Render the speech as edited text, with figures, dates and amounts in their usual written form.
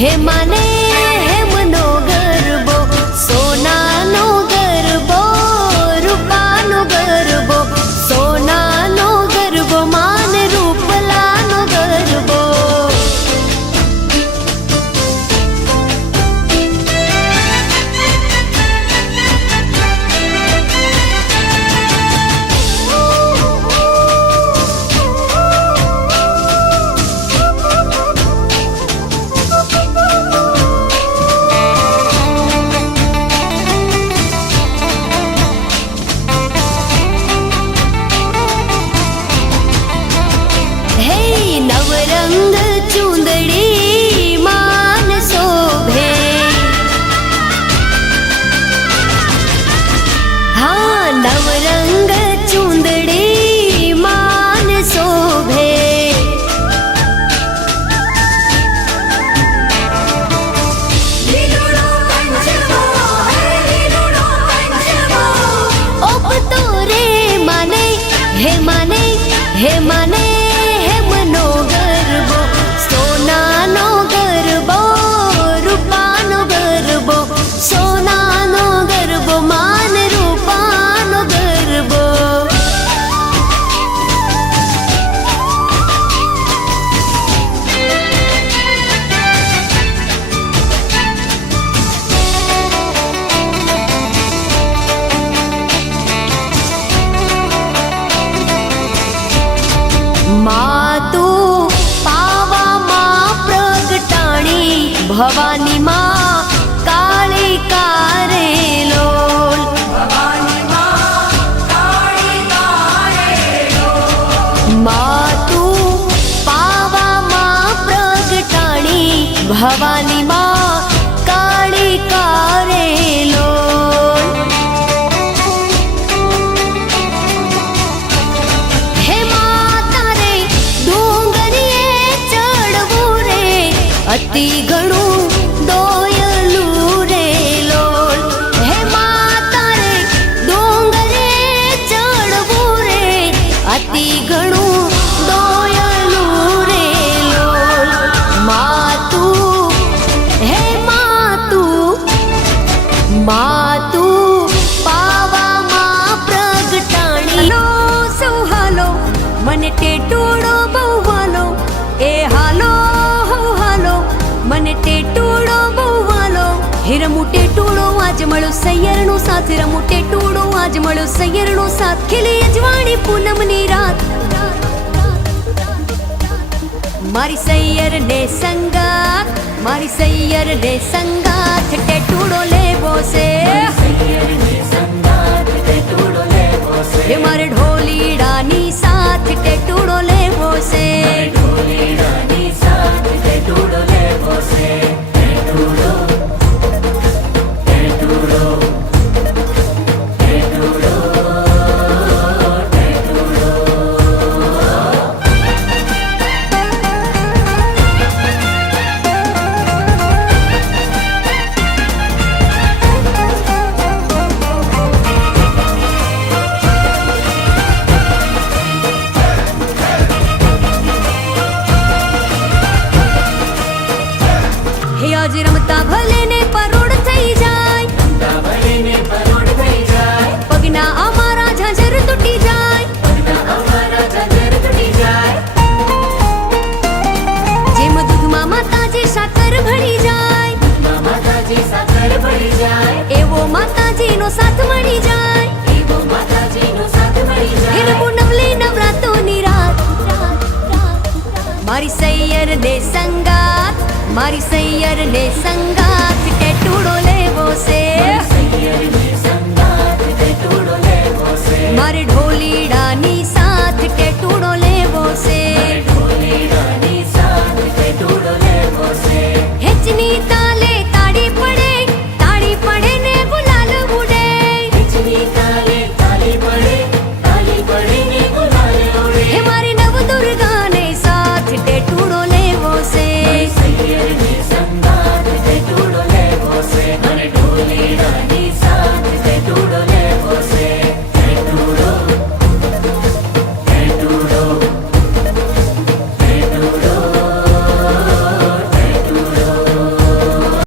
હે માને હેમનો ગરબો, સોનાનો ગરબો, રૂપાનો ગરબો, સોનાનો ગરબો, માન રૂપલાનો ગરબો. નવરંગ ચૂંદડી માન શોભે, હા નવરંગ ચૂંદડી માન શોભે. ઓપતો રે માને હે માને હે માને હેમનો ગરબો, સોનાનો ગરબો, રૂપાનો ગરબો, સોનાનો ગરબો, માન રૂપાનો ગરબો. માતું પાવામાં પ્રગટાણી, ભવાની માં કાળી કારેલોલ, માતું પાવામાં પ્રગટાણી, ભવાની માં કાળી કારેલોલ. અતિ ઘણું દોયલું રે લોલ, હે માતા રે ડોંગરે ચડવું રે, અતિ ઘણું દોયલું રે લોલ. માતું હે માતું, માતું પાવામાં પ્રગટાણી. લો સુહાલો મને ટેટુડો બહુ વાલો, એ હાલો મને ટેટુડો બહુ વાલો. હે રમું ટેટુડો આજ મળ્યો સૈયરનો સાથ, રમું ટેટુડો આજ મળ્યો સૈયરનો સાથ. ખીલી અજવાણી પૂનમની રાત, મારી સૈયર ને સંગાત, મારી સૈયર ને સંગાત, ટેટુડો લેવો છે. હે મારે ઢોલીડાની સાથ ટેટુડો લેવો છે. आज रमता भले ने परोड़ થઈ જાય, પગના અમારા ઝાંઝર તૂટી જાય, જેમ દૂધમાં માતાજી સાકર ભળી જાય, એવો માતાજીનો સાથ મળી જાય. હિરવું નવલી નવરાતોની રાત, મારી સૈયર દે સંગાત, મારી સૈયર ને સંગાત, ટેટુડો લેવો છે. મારે ઢોલીડાની